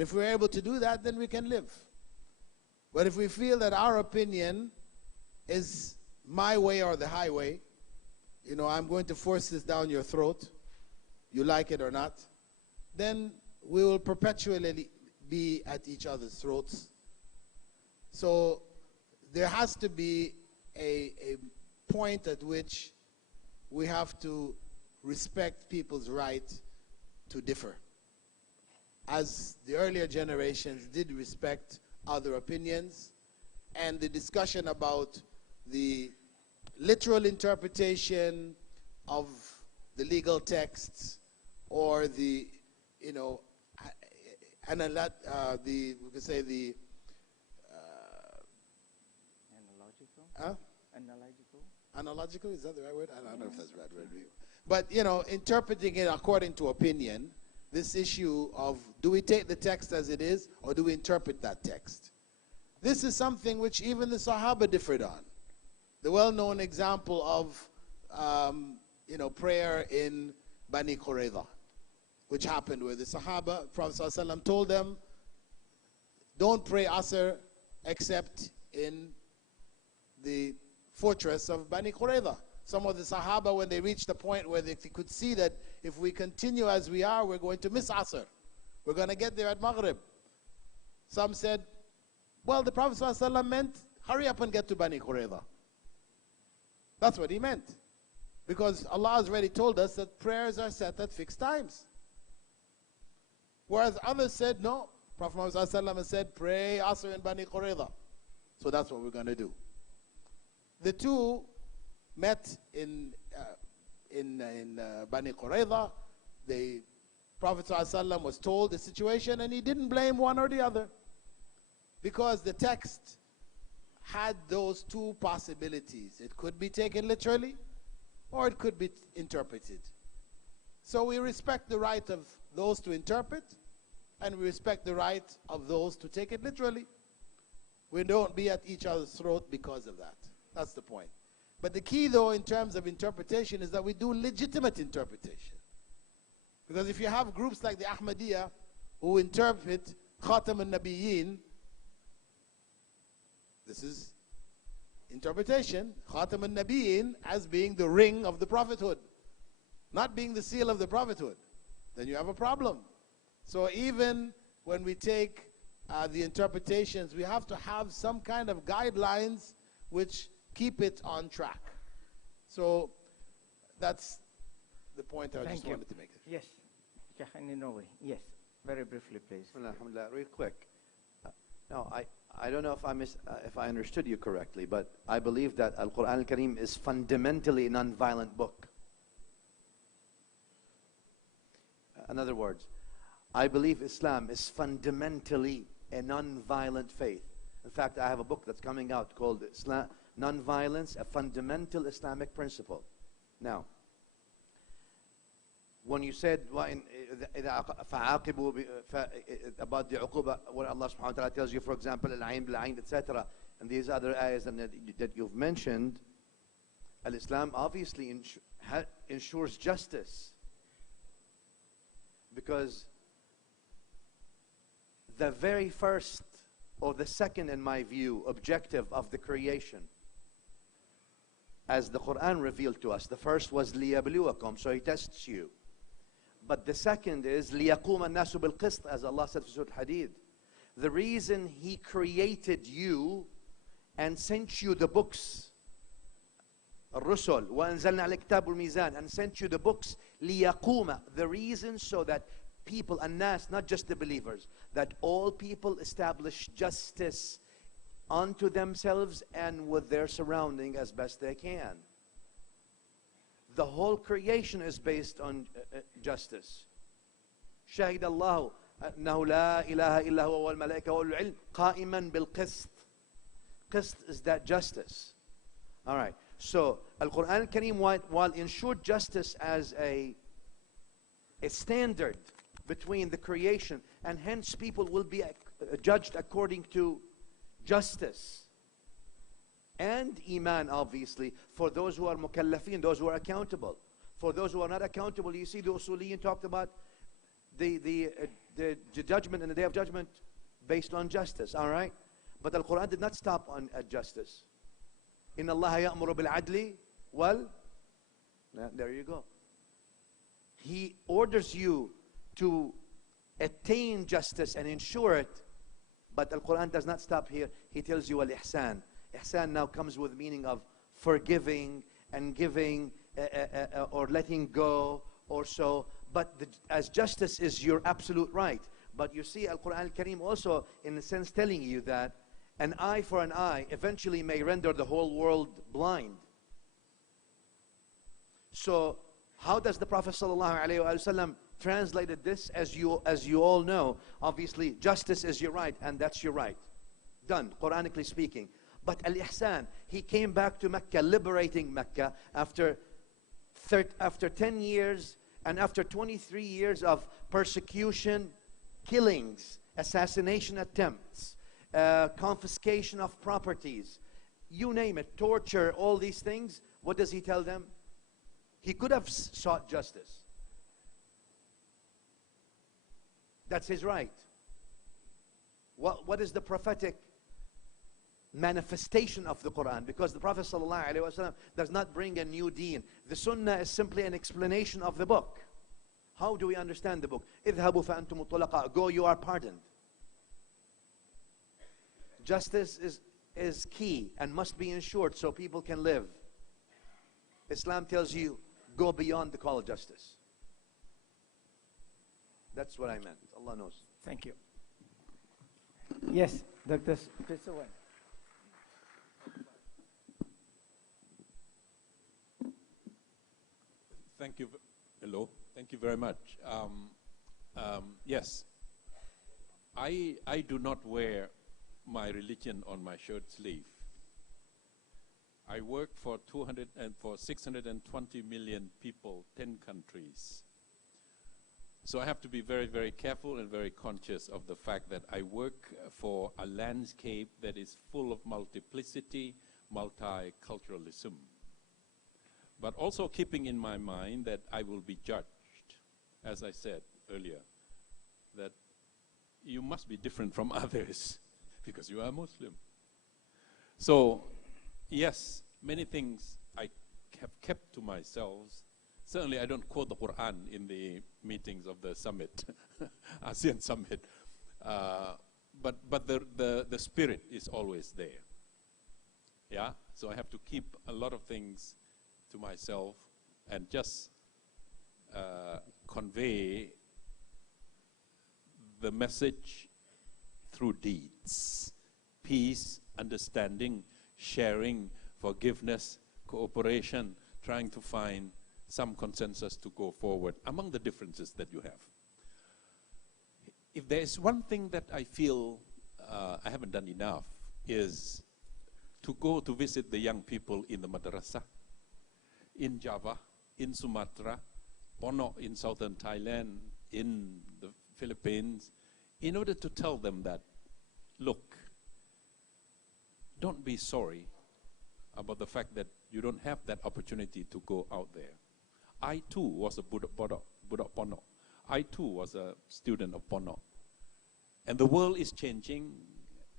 And if we're able to do that, then we can live. But if we feel that our opinion is my way or the highway, you know, I'm going to force this down your throat, you like it or not, then we will perpetually be at each other's throats. So there has to be a point at which we have to respect people's right to differ, as the earlier generations did respect other opinions. And the discussion about the literal interpretation of the legal texts, or the, you know, we could say the analogical, is that the right word? I don't know if that's the right word. But, you know, interpreting it according to opinion, this issue of, do we take the text as it is, or do we interpret that text? This is something which even the Sahaba differed on. The well-known example of, you know, prayer in Bani Qurayza, which happened where the Sahaba, Prophet ﷺ told them, don't pray Asr except in the fortress of Bani Qurayza. Some of the Sahaba, when they reached the point where they could see that if we continue as we are, we're going to miss Asr. We're going to get there at Maghrib. Some said, well, the Prophet ﷺ meant, hurry up and get to Bani Qurayza. That's what he meant. Because Allah has already told us that prayers are set at fixed times. Whereas others said, no, Prophet Muhammad ﷺ said, pray Asr in Bani Qurayza. So that's what we're going to do. The two met in Bani Qurayza. The Prophet ﷺ was told the situation, and he didn't blame one or the other, because the text had those two possibilities. It could be taken literally, or it could be interpreted. So we respect the right of those to interpret, and we respect the right of those to take it literally. We don't be at each other's throat because of that. That's the point. But the key, though, in terms of interpretation, is that we do legitimate interpretation. Because if you have groups like the Ahmadiyya who interpret Khatam al-Nabiyyin, this is interpretation, Khatam al-Nabiyyin as being the ring of the prophethood, not being the seal of the prophethood, then you have a problem. So even when we take the interpretations, we have to have some kind of guidelines which keep it on track. So that's the point I just wanted to make. Yes, Sheikh Aninowi. Yes, very briefly, please. Alhamdulillah, real quick. No, I don't know if I understood you correctly, but I believe that Al-Quran Al-Kareem is fundamentally a non-violent book. In other words, I believe Islam is fundamentally a non-violent faith. In fact, I have a book that's coming out called Islam, Non-Violence, a Fundamental Islamic Principle. Now, when you said about the uquba, where Allah subhanahu wa ta'ala tells you, for example, al-ayn bil-ayn, etc., and these other ayahs that you've mentioned, Al-Islam obviously ensures justice. Because the very first, or the second in my view, objective of the creation, as the Quran revealed to us, the first was لِيَبْلُوَكُمْ, so He tests you. But the second is لِيَقُومَ النَّاسُ بِالْقِسْطِ, as Allah said in Surah Hadid. The reason He created you and sent you the books, الرسل وأنزلنا على الكتاب والميزان, and sent you the books, لِيَقُومَ, the reason so that people, الناس, not just the believers, that all people establish justice unto themselves and with their surrounding as best they can. The whole creation is based on justice. شهد الله أنه لا إله إلا هو والملائكة وأولو العلم قائما بالقسط. Qist is that justice. All right. So Al-Quran Al-Kareem, while ensured justice as a standard between the creation, and hence people will be judged according to justice and iman, obviously, for those who are mukallafin, those who are accountable. For those who are not accountable, you see the usuliyin talked about the the judgment in the Day of Judgment based on justice, all right? But the Quran did not stop at justice. Inna Allah ya'muru bil adli wal. There you go. He orders you to attain justice and ensure it. But the Quran does not stop here. He tells you al-ihsan. Ihsan now comes with meaning of forgiving and giving or letting go or so. But as justice is your absolute right. But you see, Al-Quran Al-Kareem also, in a sense, telling you that an eye for an eye eventually may render the whole world blind. So, how does the Prophet ﷺ translated this? As you all know, obviously, justice is your right, and that's your right. Done, Quranically speaking. But Al-Ihsan, he came back to Mecca, liberating Mecca after 10 years and after 23 years of persecution, killings, assassination attempts, confiscation of properties, you name it, torture, all these things. What does he tell them? He could have sought justice. That's his right. What is the prophetic manifestation of the Quran? Because the Prophet ﷺ does not bring a new deen. The Sunnah is simply an explanation of the book. How do we understand the book? اذهبوا فأنتم الطلقاء. Go, you are pardoned. Justice is key and must be ensured so people can live. Islam tells you, go beyond the call of justice. That's what I meant. Allah knows. Thank you. Yes, Dr. Christopher. Thank you. Hello. Thank you very much. Yes, I do not wear my religion on my shirt sleeve. I work for 620 million people, 10 countries. So I have to be very, very careful and very conscious of the fact that I work for a landscape that is full of multiplicity, multiculturalism. But also keeping in my mind that I will be judged, as I said earlier, that you must be different from others because you are Muslim. So, yes, many things I have kept to myself. Certainly I don't quote the Quran in the meetings of the summit, ASEAN summit. But the spirit is always there. Yeah, so I have to keep a lot of things to myself and just convey the message through deeds. Peace, understanding, sharing, forgiveness, cooperation, trying to find some consensus to go forward among the differences that you have. If there is one thing that I feel I haven't done enough is to go to visit the young people in the madrasah, in Java, in Sumatra, Pono in southern Thailand, in the Philippines, in order to tell them that, look, don't be sorry about the fact that you don't have that opportunity to go out there. I too was a Buddha Pono. I too was a student of Pono. And the world is changing,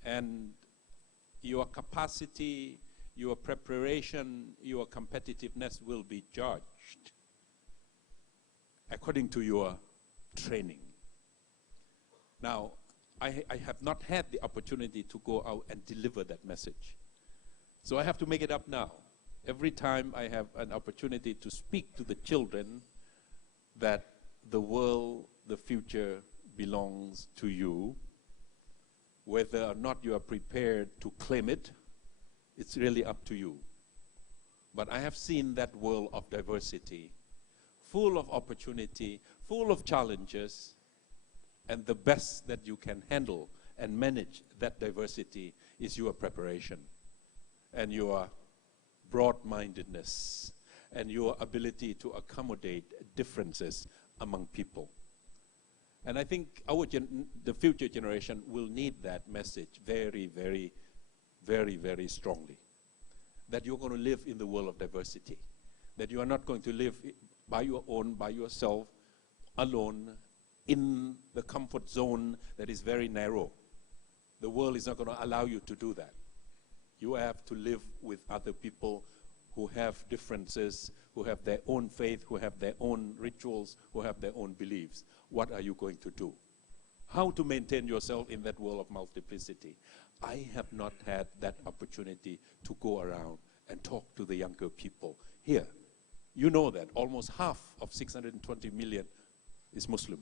and your capacity, your preparation, your competitiveness will be judged according to your training. Now, I have not had the opportunity to go out and deliver that message. So I have to make it up now. Every time I have an opportunity to speak to the children that the world, the future belongs to you, whether or not you are prepared to claim it, it's really up to you. But I have seen that world of diversity, full of opportunity, full of challenges, and the best that you can handle and manage that diversity is your preparation and your broad-mindedness and your ability to accommodate differences among people. And I think the future generation will need that message very, very, very, very strongly. That you're going to live in the world of diversity. That you are not going to live by your own, by yourself, alone, in the comfort zone that is very narrow. The world is not going to allow you to do that. You have to live with other people who have differences, who have their own faith, who have their own rituals, who have their own beliefs. What are you going to do? How to maintain yourself in that world of multiplicity? I have not had that opportunity to go around and talk to the younger people here. You know that almost half of 620 million is Muslim.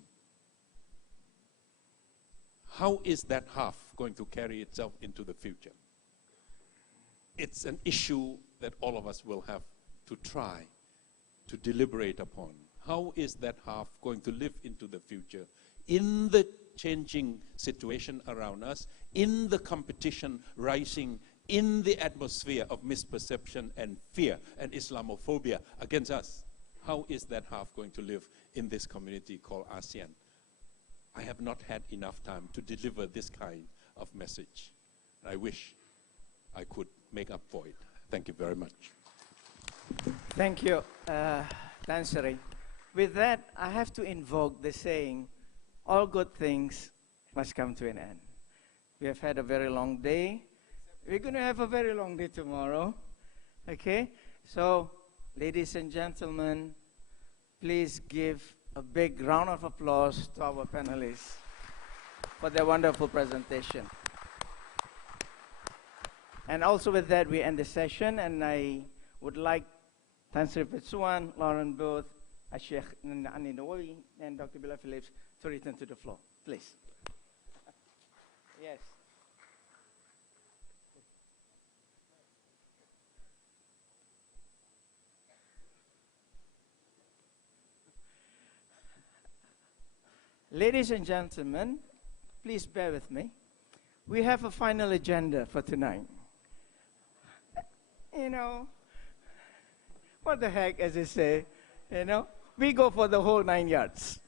How is that half going to carry itself into the future? It's an issue that all of us will have to try to deliberate upon. How is that half going to live into the future in the changing situation around us, in the competition rising, in the atmosphere of misperception and fear and Islamophobia against us? How is that half going to live in this community called ASEAN? I have not had enough time to deliver this kind of message. I wish I could make up for it. Thank you very much. Thank you, Tansari. With that, I have to invoke the saying, all good things must come to an end. We have had a very long day. We're going to have a very long day tomorrow. Okay? So, ladies and gentlemen, please give a big round of applause to our panelists for their wonderful presentation. And also with that, we end the session, and I would like Tansri Petsuan, Lauren Booth, Sheikh Ani Nawawi, and Dr. Bilal Phillips to return to the floor. Please. Yes. Ladies and gentlemen, please bear with me. We have a final agenda for tonight. You know, what the heck, as they say, you know, we go for the whole 9 yards.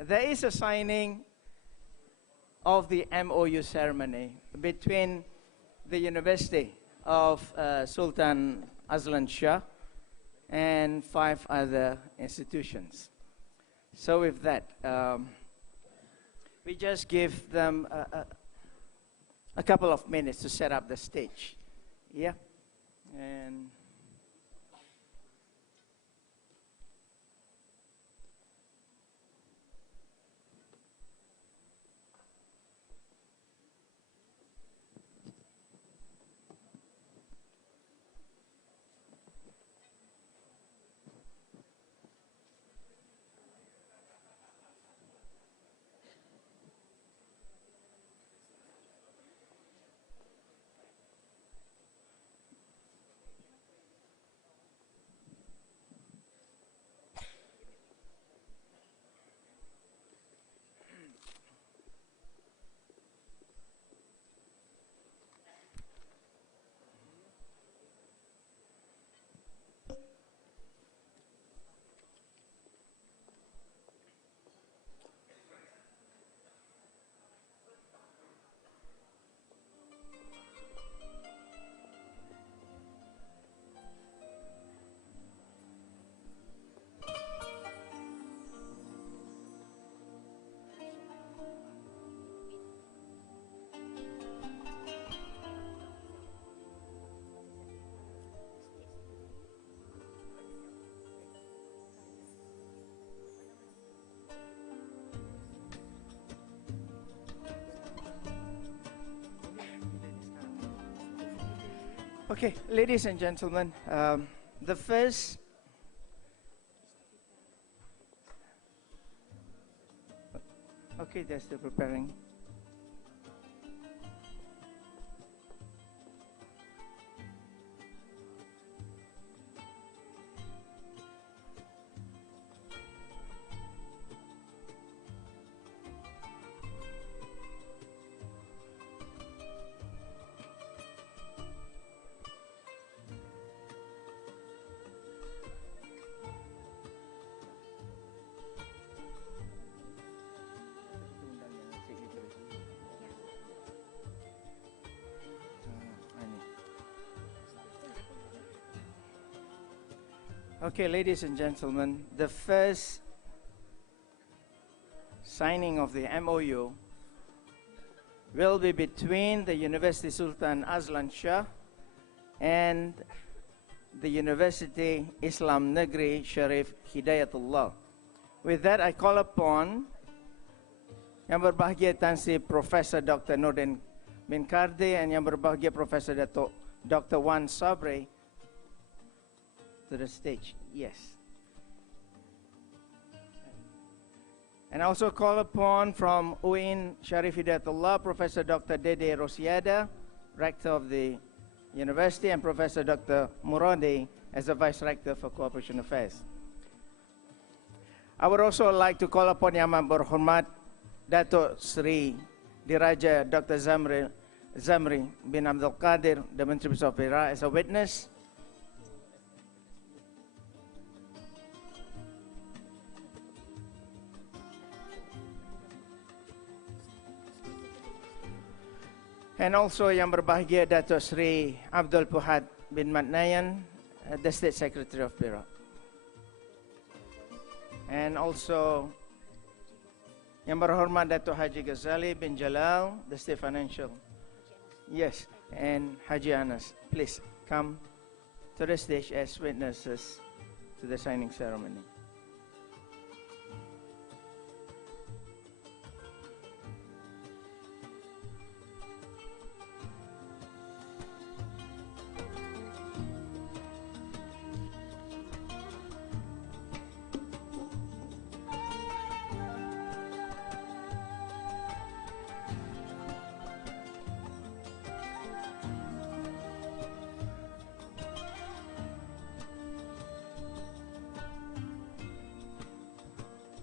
There is a signing of the MOU ceremony between the University of Sultan Azlan Shah and 5 other institutions. So with that, we just give them a couple of minutes to set up the stage. Yeah, and okay, ladies and gentlemen, the first. Okay, they're still preparing. Okay, ladies and gentlemen, the first signing of the MOU will be between the University Sultan Azlan Shah and the University Islam Negeri Sharif Hidayatullah. With that, I call upon Yang Berbahagia Tan Sri Professor Dr. Nordin bin Kardi and Yang Berbahagia Professor Dr. Wan Sabri to the stage. Yes. And I also call upon from UIN Sharif Hidayatullah, Professor Dr. Dede Rosiada, Rector of the University, and Professor Dr. Muradi as the Vice Rector for Cooperation Affairs. I would also like to call upon Yang Berhormat Dato Sri Diraja Dr. Zamri bin Abdul Qadir, the Menteri of Perak, as a witness. And also Yang Berbahagia Dato Sri Abdul Puhat bin Matnayan, the State Secretary of Perak. And also Yang Berhormat Dato Haji Ghazali bin Jalal, the State Financial. Yes, and Haji Anas, please come to the stage as witnesses to the signing ceremony.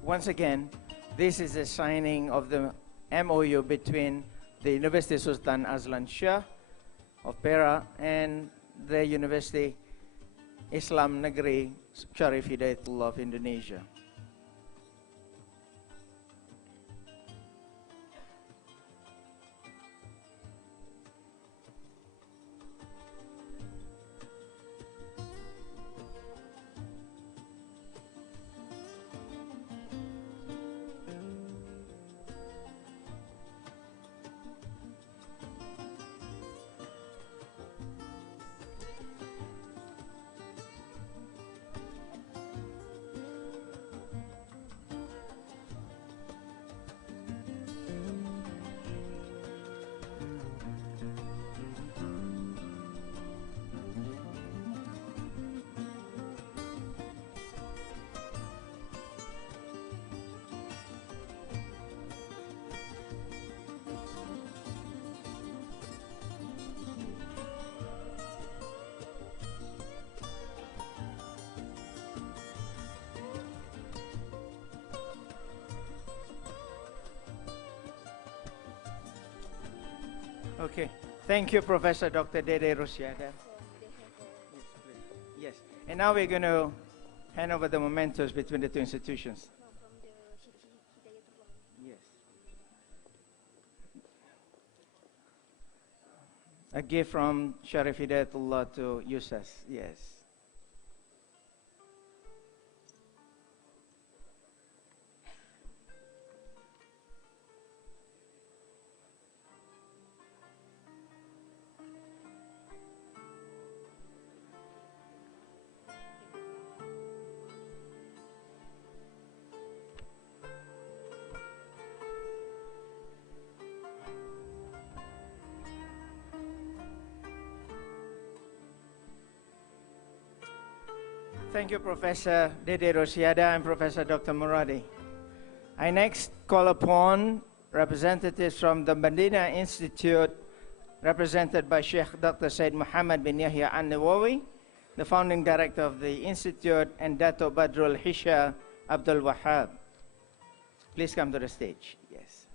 Once again, this is a signing of the MOU between the University Sultan Azlan Shah of Perak and the University Islam Negeri Sharif Hidayatullah of Indonesia. Okay. Thank you, Professor Dr. Dede Rosiada. Yes. And now we're going to hand over the mementos between the two institutions. Yes. A gift from Sharif Hidayatullah to Yusas. Yes. Thank you, Professor Dede Rosiada and Professor Dr. Muradi. I next call upon representatives from the Medina Institute, represented by Sheikh Dr. Said Muhammad bin Yahya An-Nawawi, the founding director of the Institute, and Dato Badrul Hisha Abdul Wahab. Please come to the stage. Yes.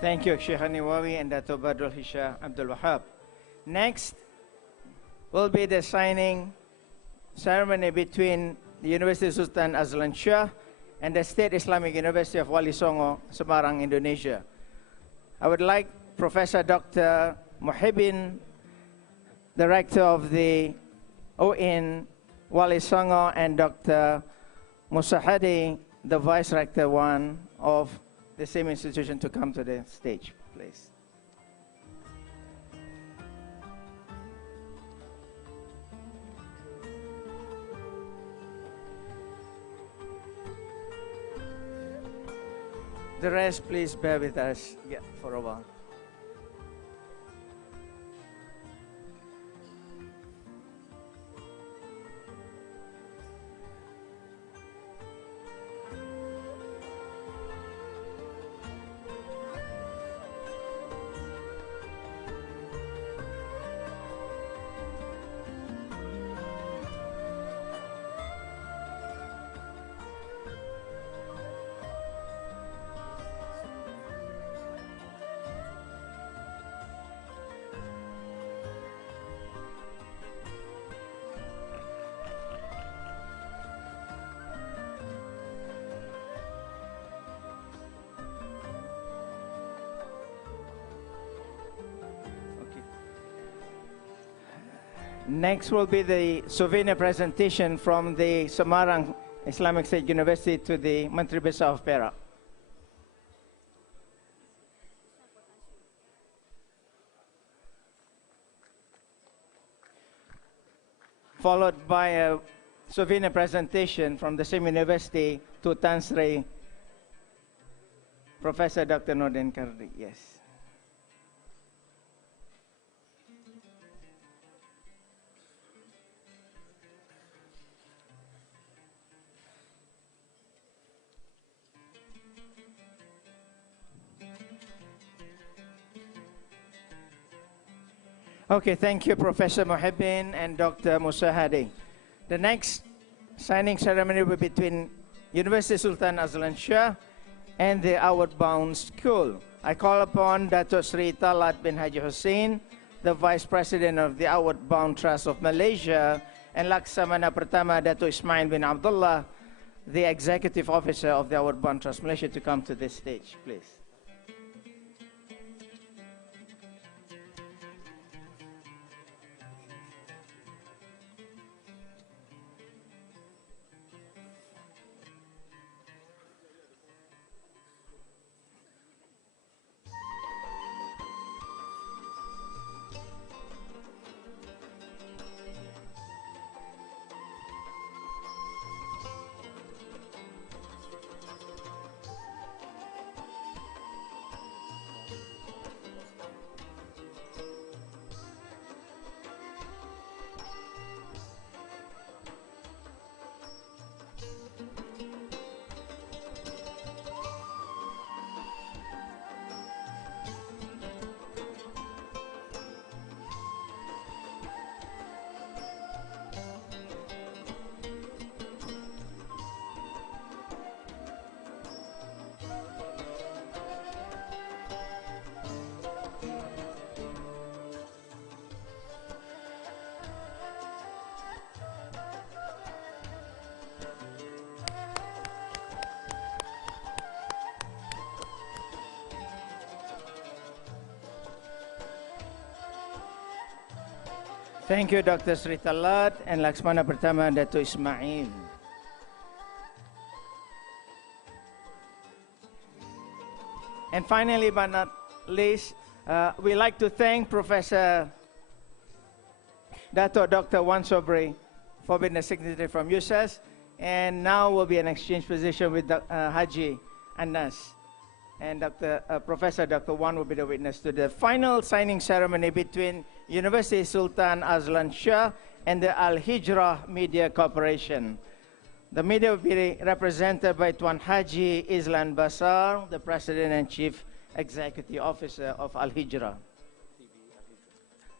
Thank you, Sheikh Niwawi and Dato Badrul Hisha Abdul Wahab. Next will be the signing ceremony between the University Sultan Azlan Shah and the State Islamic University of Wali Songo, Semarang, Indonesia. I would like Professor Dr. Muhibin, Director of the OIN Wali Songo, and Dr. Musahadi, the Vice Rector 1 of the same institution, to come to the stage, please. The rest, please bear with us for a while. Next will be the souvenir presentation from the Semarang Islamic State University to the Menteri Besar of Perak. Followed by a souvenir presentation from the same university to Tan Sri Professor Dr. Nordin Kardi. Yes. Okay, thank you, Professor Muhibbin and Dr. Musahadi. The next signing ceremony will be between University Sultan Azlan Shah and the Outward Bound School. I call upon Dato Sri Talat bin Haji Hussein, the Vice President of the Outward Bound Trust of Malaysia, and Laksamana Pertama Dato Ismail bin Abdullah, the Executive Officer of the Outward Bound Trust Malaysia, to come to this stage, please. Thank you, Dr. Sri Talat and Laksmana Pertama Dato Ismail. And finally, but not least, we'd like to thank Professor Dato Dr. Wan Sobri for being the secretary from USAS. And now will be an exchange position with Haji Anas. And Professor Dr. Wan will be the witness to the final signing ceremony between University Sultan Azlan Shah and the Al-Hijrah Media Corporation. The media will be represented by Tuan Haji Islan Basar, the President and Chief Executive Officer of Al-Hijrah.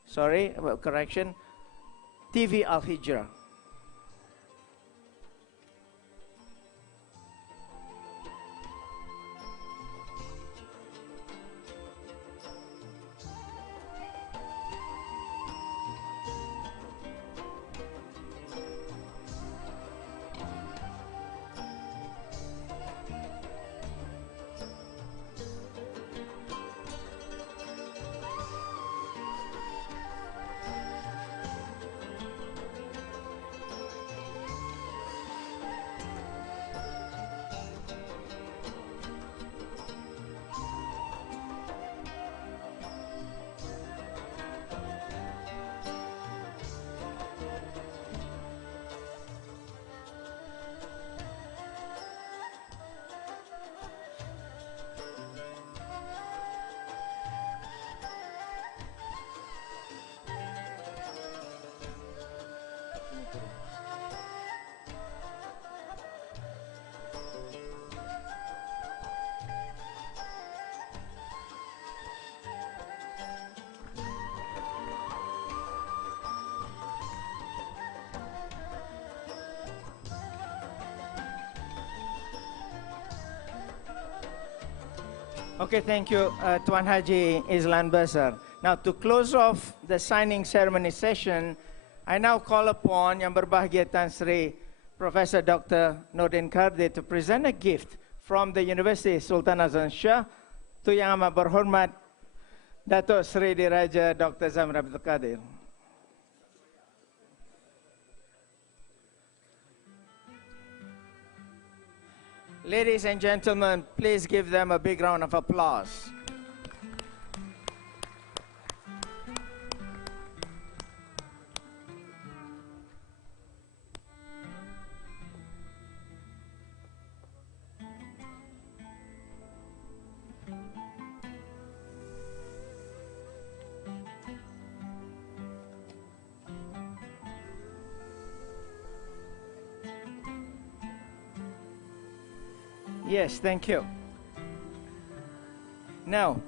Sorry, correction. TV Al-Hijrah. Okay, thank you, Tuan Haji Islan Basar. Now, to close off the signing ceremony session, I now call upon Yang Berbahagia Tan Sri Professor Dr. Nordin Kardi to present a gift from the University Sultan Azlan Shah to Yang Amat Berhormat Datuk Sri Diraja Dr. Zamri Abdul Qadir. Ladies and gentlemen, please give them a big round of applause. Yes, thank you. Now,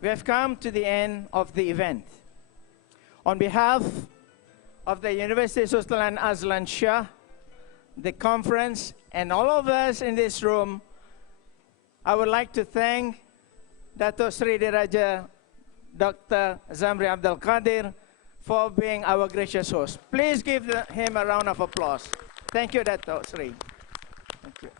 we have come to the end of the event. On behalf of the University Sultan Azlan Shah, the conference, and all of us in this room, I would like to thank Datuk Sri Diraja Dr. Zamri Abdul Qadir for being our gracious host. Please give him a round of applause. Thank you, Datuk Sri. Thank you.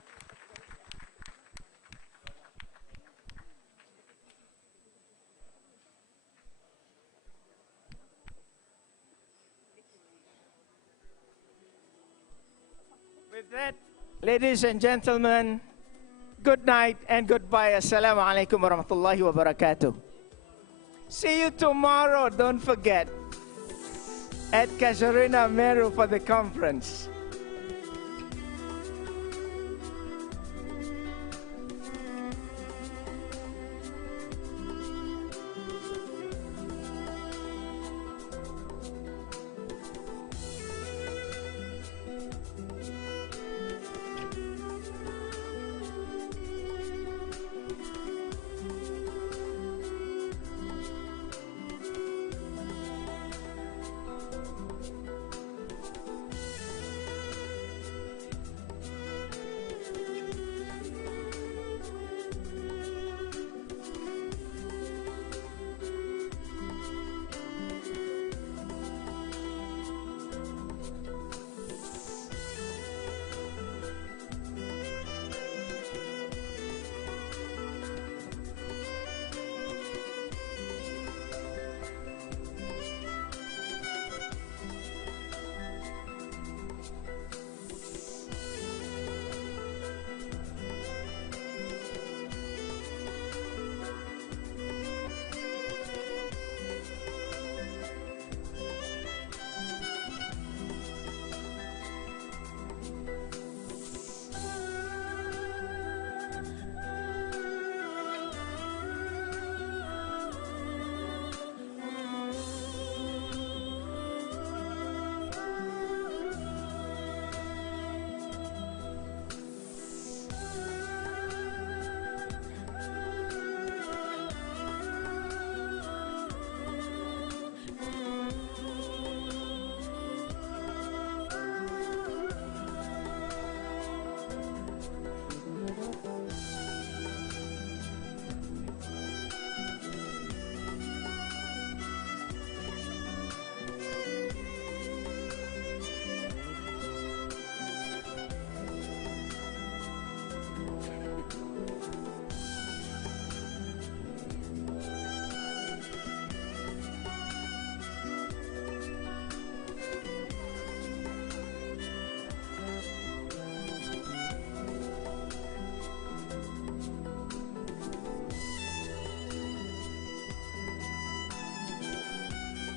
With that, ladies and gentlemen, good night and goodbye. Assalamu alaikum warahmatullahi wabarakatuh. See you tomorrow, don't forget, at Casuarina Meru for the conference.